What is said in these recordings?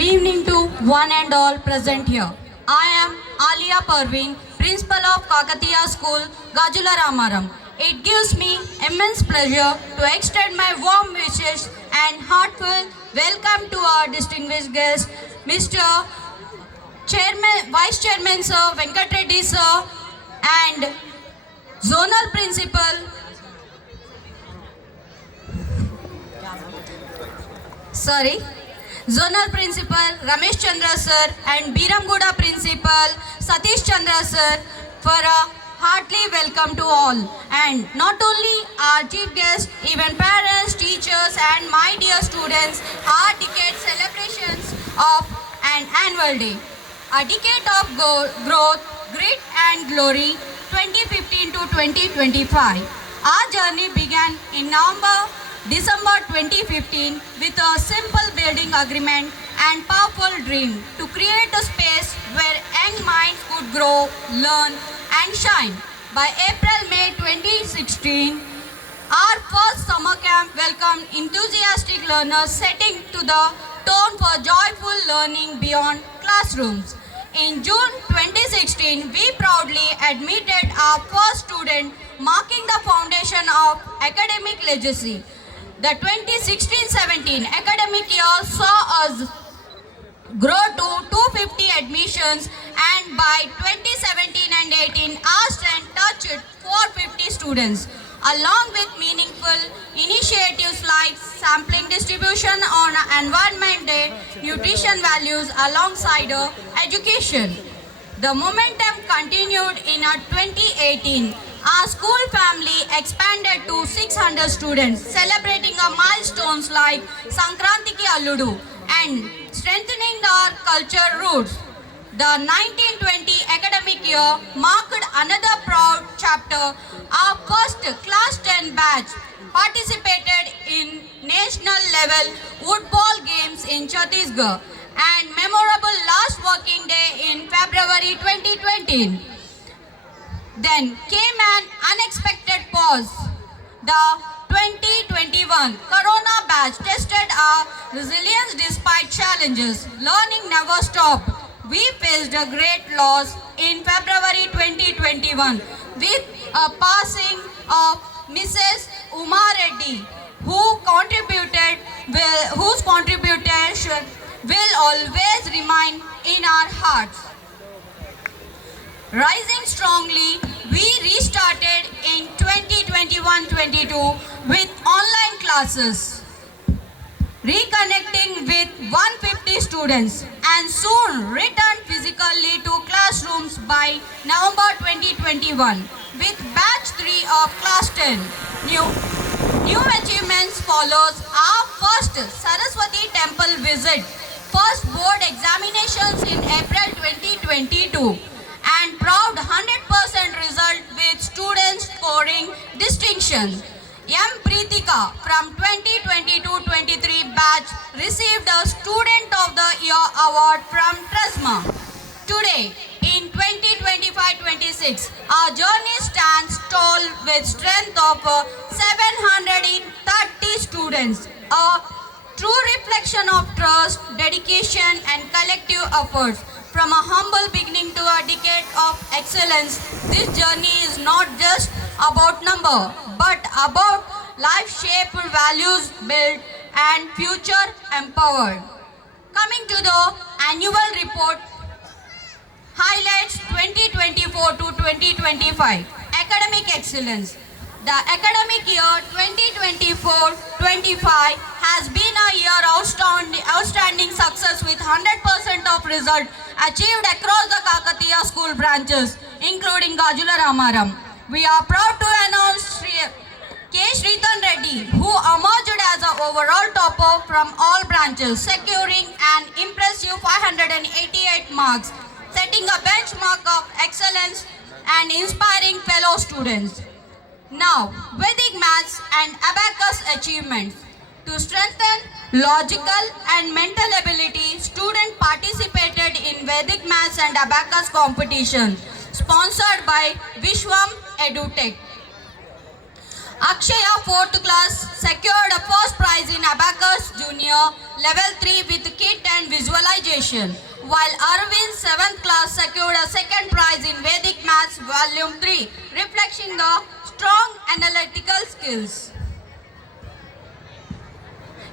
Good evening to one and all present here. I am Alia Parveen, Principal of Kakatiya School, Gajula Ramaram. It gives me immense pleasure to extend my warm wishes and heartfelt welcome to our distinguished guest, Mr. Chairman, Vice Chairman Sir Venkat Reddy Sir and Zonal Principal Zonal Principal Ramesh Chandra Sir and Biramguda Principal Satish Chandra Sir for a heartily welcome to all. And not only our chief guests, even parents, teachers and my dear students, our decade celebrations of an annual day. A decade of growth, grit and glory 2015 to 2025. Our journey began in December 2015 with a simple building agreement and powerful dream to create a space where young minds could grow, learn and shine. By April-May 2016, our first summer camp welcomed enthusiastic learners, setting to the tone for joyful learning beyond classrooms. In June 2016, we proudly admitted our first student, marking the foundation of academic legacy. The 2016-17 academic year saw us grow to 250 admissions, and by 2017 and 18, our strength touched 450 students. Along with meaningful initiatives like sampling distribution on Environment Day, nutrition values alongside education. The momentum continued in 2018. Our school family expanded to 600 students, celebrating milestones like Sankrantiki Alludu and strengthening our culture roots. The 1920 academic year marked another proud chapter. Our first Class 10 batch participated in national level football games in Chhattisgarh and memorable last working day in February 2020. Then came an unexpected pause. The 2021 Corona batch tested our resilience despite challenges. Learning never stopped. We faced a great loss in February 2021 with a passing of Mrs. Uma Reddy, whose contribution will always remain in our hearts. Rising strongly, we restarted in 2021-22 with online classes, reconnecting with 150 students and soon returned physically to classrooms by November 2021 with batch 3 of class 10. New achievements follows our first Saraswati temple visit, first board examinations in April 2022 and proud 100% result with students scoring distinction. M. Pritika from 2022-23 batch received a Student of the Year award from TRESMA. Today, in 2025-26, our journey stands tall with strength of 730 students, a true reflection of trust, dedication and collective efforts. From a humble beginning to a decade of excellence, this journey is not just about number, but about life-shaped values built and future empowered. Coming to the annual report, highlights 2024 to 2025. Academic excellence. The academic year 2024-25 has been a year of outstanding success with 100% of result achieved across the Kakatiya school branches, including Gajula Ramaram. We are proud to announce K. Sritan Reddy, who emerged as an overall topper from all branches, securing an impressive 588 marks, setting a benchmark of excellence and inspiring fellow students. Now, Vedic Maths and Abacus achievements. To strengthen logical and mental ability, students participated in Vedic Maths and Abacus competition, sponsored by Vishwam EduTech. Akshaya, 4th class, secured a first prize in Abacus Junior Level 3 with kit and visualization, while Arvind, 7th class, secured a second prize in Vedic Maths Volume 3, reflecting the strong analytical skills.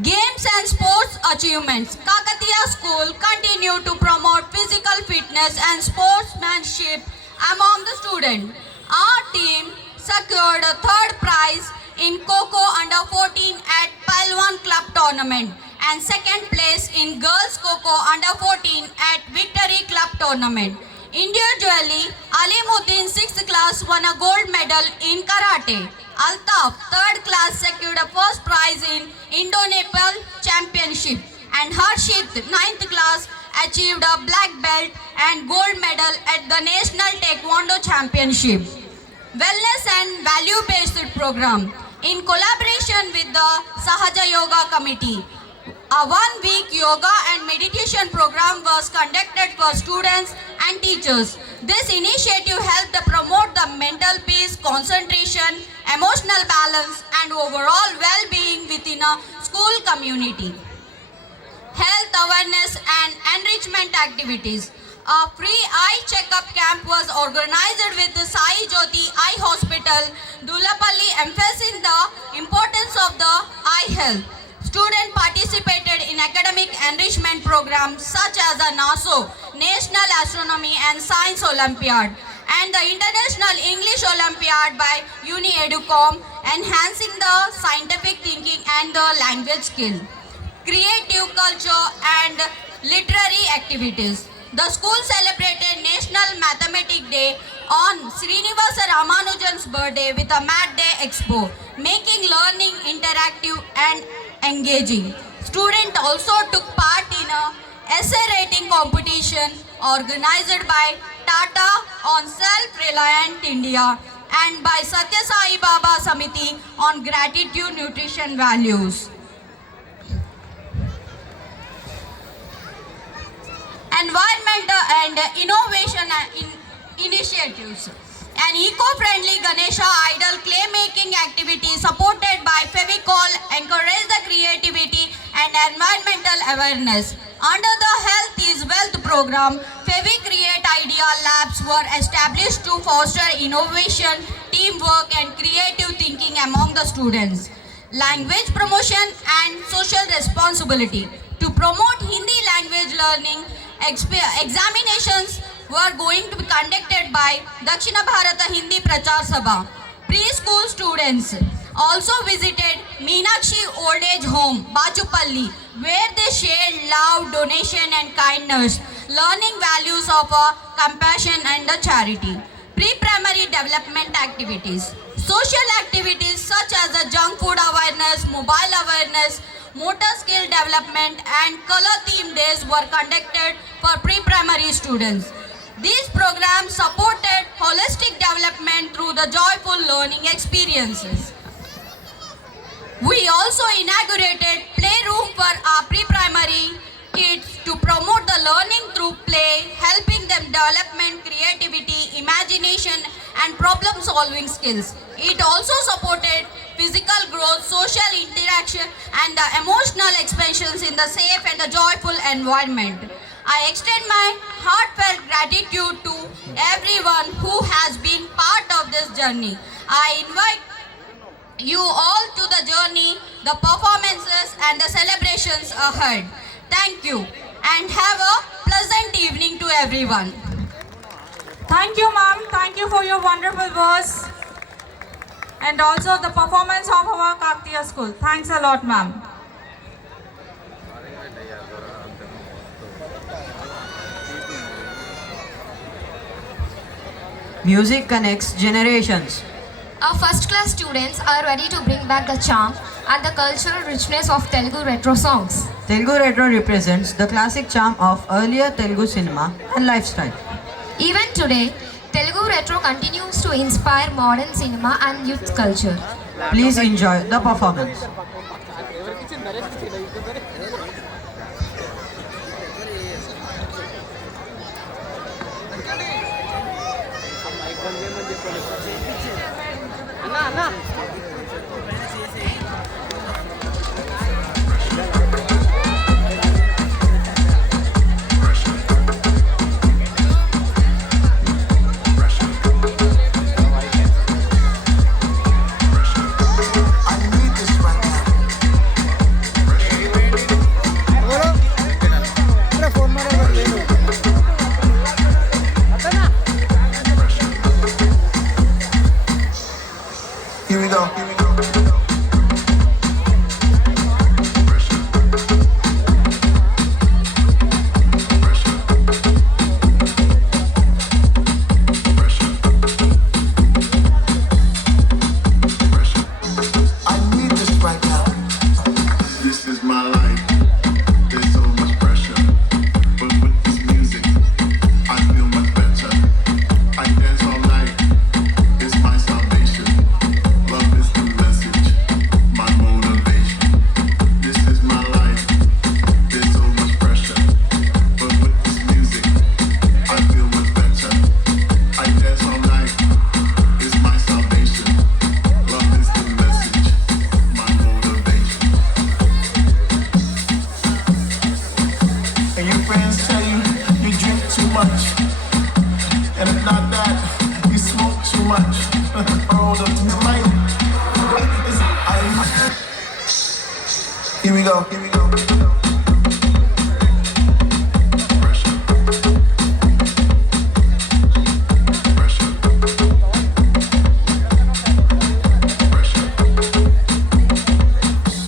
Games and sports achievements. Kakatiya School continue to promote physical fitness and sportsmanship among the students. Our team secured a third prize in Kho-Kho Under 14 at Palwan Club Tournament and second place in Girls Kho-Kho Under 14 at Victory Club Tournament. Individually, Alimuddin, 6th class, won a gold medal in Karate. Altaf, 3rd class, secured a first prize in Indo-Nepal Championship. And Harshit, 9th class, achieved a black belt and gold medal at the National Taekwondo Championship. Wellness and value-based program. In collaboration with the Sahaja Yoga Committee, a one-week yoga and meditation program was conducted for students and teachers. This initiative helped to promote the mental peace, concentration, emotional balance, and overall well-being within a school community. Health awareness and enrichment activities. A free eye checkup camp was organized with the Sai Jyoti Eye Hospital, Dulapalli, emphasizing the importance of the eye health. Students participated in academic enrichment programs such as the NASO, National Astronomy and Science Olympiad, and the International English Olympiad by UniEducom, enhancing the scientific thinking and the language skill. Creative culture and literary activities. The school celebrated National Mathematics Day on Srinivasa Ramanujan's birthday with a Math Day Expo, making learning interactive and engaging. Students also took part in a essay writing competition organized by Tata on Self-Reliant India and by Satya Sai Baba Samiti on gratitude nutrition values. Environmental and innovation initiatives. An eco-friendly Ganesha idol clay making activity supported by Fevicol encouraged the creativity and environmental awareness. Under the Health is Wealth program, FeviCreate Idea Labs were established to foster innovation, teamwork and creative thinking among the students. Language promotion and social responsibility. To promote Hindi language learning, examinations were going to be conducted by Dakshina Bharata Hindi Prachar Sabha. Preschool students also visited Meenakshi Old Age Home, Bachupalli, where they shared love, donation and kindness, learning values of compassion and charity. Pre-primary development activities. Social activities such as the junk food awareness, mobile awareness, motor skill development and color theme days were conducted for pre-primary students. These programs supported holistic development through the joyful learning experiences. We also inaugurated playroom for our pre-primary kids to promote the learning through play, helping them development creativity, imagination and problem-solving skills. It also supported physical growth, social interaction and the emotional expressions in the safe and the joyful environment. I extend my heartfelt gratitude to everyone who has been part of this journey. I invite you all to the journey, the performances and the celebrations ahead. Thank you and have a pleasant evening to everyone. Thank you, ma'am. Thank you for your wonderful words and also the performance of our Kakatiya school. Thanks a lot, ma'am. Music connects generations. Our first class students are ready to bring back the charm and the cultural richness of Telugu retro songs. Telugu Retro represents the classic charm of earlier Telugu cinema and lifestyle. Even today, Telugu retro continues to inspire modern cinema and youth culture. Please enjoy the performance. Anna Here we go. I need this right now. This is my life. There's so much pressure. But with this music, I feel much better. I dance all night. It's my salvation. Love is the message, my motivation. This is my life. There's so much pressure. But with this music, I feel much better. I dance all night. It's my salvation. Love is the message, my motivation. And your friends tell you you drink too much. And if not that, you smoke too much. Oh, the mic is Here we go.